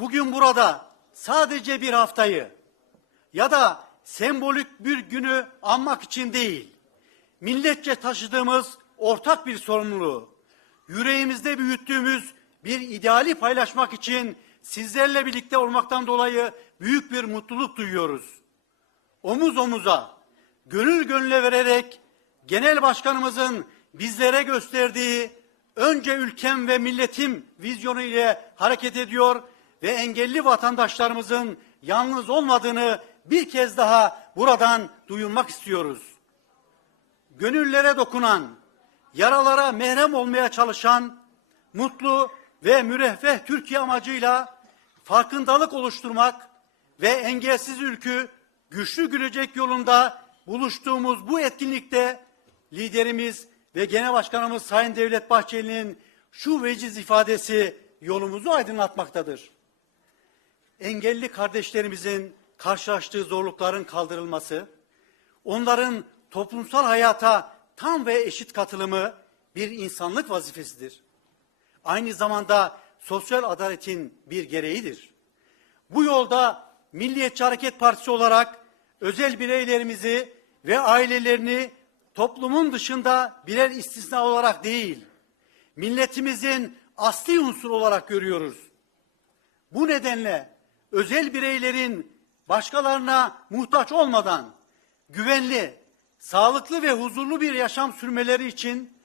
bugün burada sadece bir haftayı ya da sembolik bir günü anmak için değil, milletçe taşıdığımız ortak bir sorumluluğu, yüreğimizde büyüttüğümüz bir ideali paylaşmak için sizlerle birlikte olmaktan dolayı büyük bir mutluluk duyuyoruz. Omuz omuza, gönül gönüle vererek genel başkanımızın bizlere gösterdiği önce ülkem ve milletim vizyonu ile hareket ediyor ve engelli vatandaşlarımızın yalnız olmadığını bir kez daha buradan duyurmak istiyoruz. Gönüllere dokunan, yaralara merhem olmaya çalışan, mutlu ve müreffeh Türkiye amacıyla farkındalık oluşturmak ve engelsiz ülkü güçlü gülecek yolunda buluştuğumuz bu etkinlikte liderimiz ve genel başkanımız Sayın Devlet Bahçeli'nin şu veciz ifadesi yolumuzu aydınlatmaktadır. Engelli kardeşlerimizin karşılaştığı zorlukların kaldırılması, onların toplumsal hayata tam ve eşit katılımı bir insanlık vazifesidir. Aynı zamanda sosyal adaletin bir gereğidir. Bu yolda Milliyetçi Hareket Partisi olarak özel bireylerimizi ve ailelerini toplumun dışında birer istisna olarak değil, milletimizin asli unsur olarak görüyoruz. Bu nedenle özel bireylerin başkalarına muhtaç olmadan güvenli, sağlıklı ve huzurlu bir yaşam sürmeleri için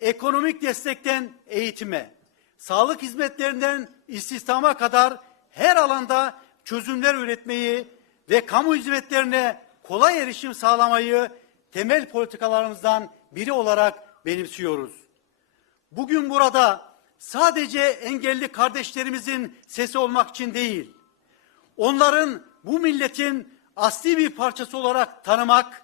ekonomik destekten eğitime, sağlık hizmetlerinden istihdama kadar her alanda çözümler üretmeyi ve kamu hizmetlerine kolay erişim sağlamayı temel politikalarımızdan biri olarak benimsiyoruz. Bugün burada sadece engelli kardeşlerimizin sesi olmak için değil, onların bu milletin asli bir parçası olarak tanımak,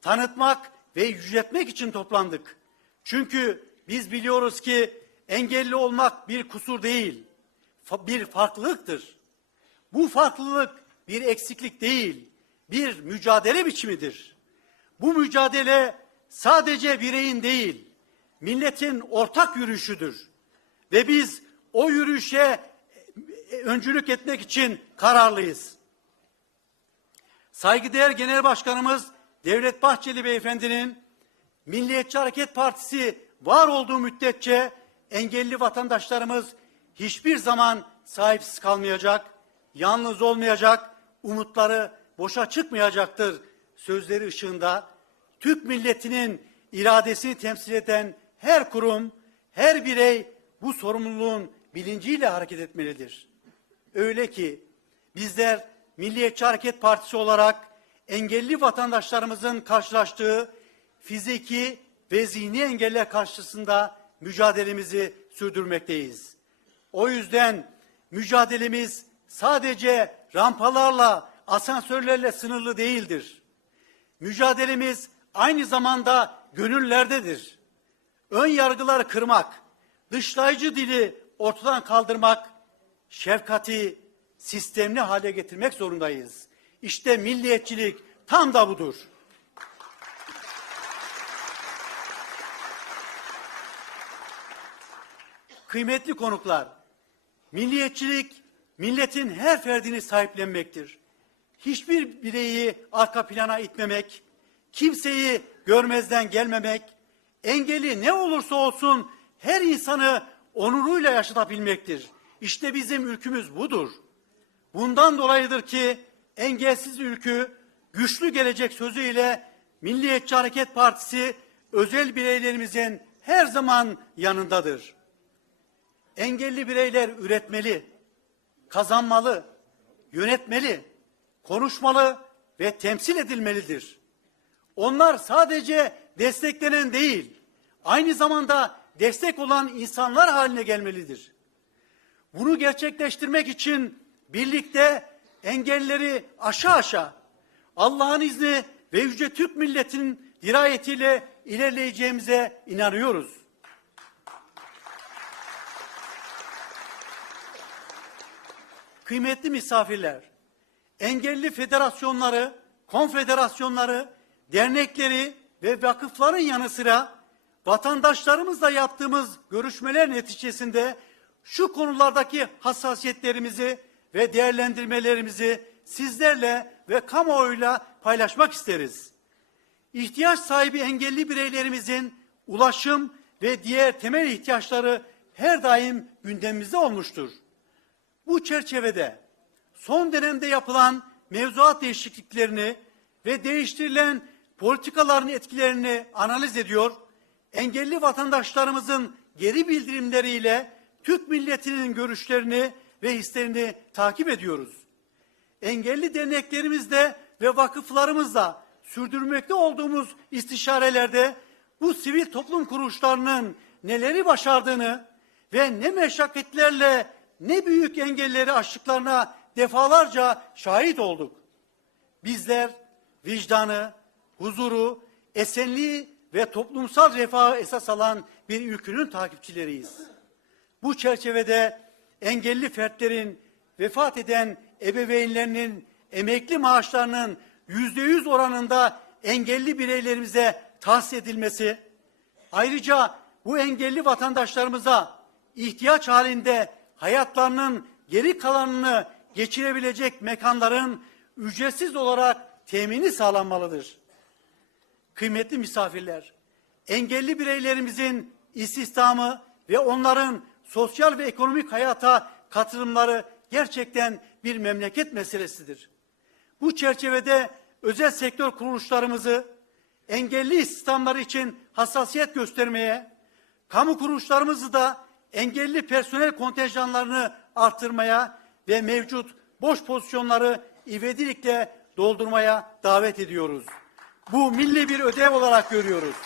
tanıtmak ve yüceltmek için toplandık. Çünkü biz biliyoruz ki engelli olmak bir kusur değil, bir farklılıktır. Bu farklılık bir eksiklik değil, bir mücadele biçimidir. Bu mücadele sadece bireyin değil, milletin ortak yürüyüşüdür. Ve biz o yürüyüşe öncülük etmek için kararlıyız. Saygıdeğer Genel Başkanımız Devlet Bahçeli Beyefendi'nin Milliyetçi Hareket Partisi var olduğu müddetçe engelli vatandaşlarımız hiçbir zaman sahipsiz kalmayacak, yalnız olmayacak, umutları boşa çıkmayacaktır sözleri ışığında Türk milletinin iradesini temsil eden her kurum, her birey bu sorumluluğun bilinciyle hareket etmelidir. Öyle ki bizler Milliyetçi Hareket Partisi olarak engelli vatandaşlarımızın karşılaştığı fiziki ve zihni engeller karşısında mücadelemizi sürdürmekteyiz. O yüzden mücadelemiz sadece rampalarla, asansörlerle sınırlı değildir. Mücadelemiz aynı zamanda gönüllerdedir. Ön yargıları kırmak, dışlayıcı dili ortadan kaldırmak, şefkati sistemli hale getirmek zorundayız. İşte milliyetçilik tam da budur. Kıymetli konuklar, milliyetçilik milletin her ferdini sahiplenmektir. Hiçbir bireyi arka plana itmemek, kimseyi görmezden gelmemek, engeli ne olursa olsun her insanı onuruyla yaşatabilmektir. İşte bizim ülkümüz budur. Bundan dolayıdır ki engelsiz ülkü güçlü gelecek sözüyle Milliyetçi Hareket Partisi özel bireylerimizin her zaman yanındadır. Engelli bireyler üretmeli, kazanmalı, yönetmeli, konuşmalı ve temsil edilmelidir. Onlar sadece desteklenen değil, aynı zamanda destek olan insanlar haline gelmelidir. Bunu gerçekleştirmek için birlikte engelleri aşağı aşağı Allah'ın izni ve Yüce Türk milletinin dirayetiyle ilerleyeceğimize inanıyoruz. Kıymetli misafirler, engelli federasyonları, konfederasyonları, dernekleri ve vakıfların yanı sıra vatandaşlarımızla yaptığımız görüşmeler neticesinde şu konulardaki hassasiyetlerimizi ve değerlendirmelerimizi sizlerle ve kamuoyuyla paylaşmak isteriz. İhtiyaç sahibi engelli bireylerimizin ulaşım ve diğer temel ihtiyaçları her daim gündemimizde olmuştur. Bu çerçevede son dönemde yapılan mevzuat değişikliklerini ve değiştirilen politikaların etkilerini analiz ediyor, engelli vatandaşlarımızın geri bildirimleriyle Türk milletinin görüşlerini ve hislerini takip ediyoruz. Engelli derneklerimizde ve vakıflarımızla sürdürmekte olduğumuz istişarelerde bu sivil toplum kuruluşlarının neleri başardığını ve ne meşakkatlerle ne büyük engelleri aştıklarına defalarca şahit olduk. Bizler vicdanı, huzuru, esenliği ve toplumsal refahı esas alan bir ülkünün takipçileriyiz. Bu çerçevede engelli fertlerin vefat eden ebeveynlerinin emekli maaşlarının yüzde yüz oranında engelli bireylerimize tahsis edilmesi, ayrıca bu engelli vatandaşlarımıza ihtiyaç halinde hayatlarının geri kalanını geçirebilecek mekanların ücretsiz olarak temini sağlanmalıdır. Kıymetli misafirler, engelli bireylerimizin istihdamı ve onların sosyal ve ekonomik hayata katılımları gerçekten bir memleket meselesidir. Bu çerçevede özel sektör kuruluşlarımızı engelli istihdamları için hassasiyet göstermeye, kamu kuruluşlarımızı da engelli personel kontenjanlarını artırmaya ve mevcut boş pozisyonları ivedilikle doldurmaya davet ediyoruz. Bu milli bir ödev olarak görüyoruz.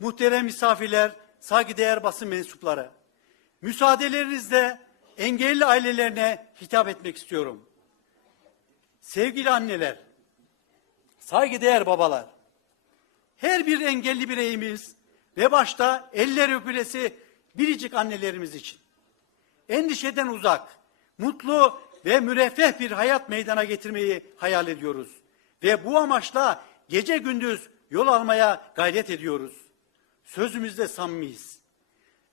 Muhterem misafirler, saygıdeğer basın mensupları, müsaadelerinizle engelli ailelerine hitap etmek istiyorum. Sevgili anneler, saygıdeğer babalar, her bir engelli bireyimiz ve başta eller öpülesi biricik annelerimiz için endişeden uzak, mutlu ve müreffeh bir hayat meydana getirmeyi hayal ediyoruz. Ve bu amaçla gece gündüz yol almaya gayret ediyoruz. Sözümüzde samimiyiz.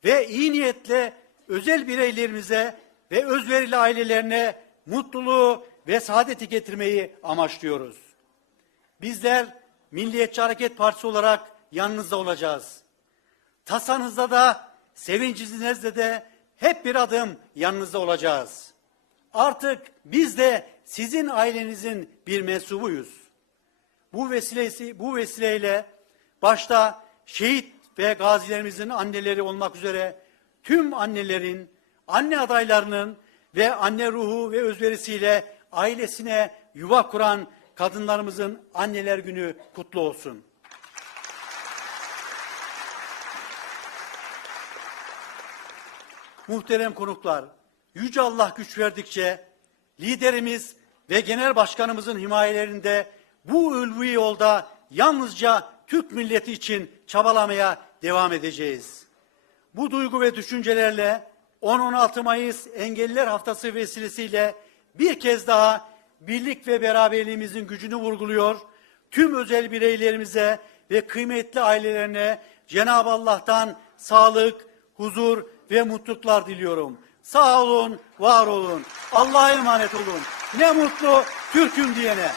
Ve iyi niyetle özel bireylerimize ve özverili ailelerine mutluluğu ve saadeti getirmeyi amaçlıyoruz. Bizler Milliyetçi Hareket Partisi olarak yanınızda olacağız. Tasanızda da, sevincinizde de hep bir adım yanınızda olacağız. Artık biz de sizin ailenizin bir mensubuyuz. Bu vesilesi bu vesileyle başta şehit ve gazilerimizin anneleri olmak üzere tüm annelerin, anne adaylarının ve anne ruhu ve özverisiyle ailesine yuva kuran kadınlarımızın anneler günü kutlu olsun. Muhterem konuklar, Yüce Allah güç verdikçe liderimiz ve genel başkanımızın himayelerinde bu ulvi yolda yalnızca Türk milleti için çabalamaya devam edeceğiz. Bu duygu ve düşüncelerle 10-16 Mayıs Engelliler Haftası vesilesiyle bir kez daha birlik ve beraberliğimizin gücünü vurguluyor. Tüm özel bireylerimize ve kıymetli ailelerine Cenab-ı Allah'tan sağlık, huzur ve mutluluklar diliyorum. Sağ olun, var olun. Allah'a emanet olun. Ne mutlu Türk'üm diyene.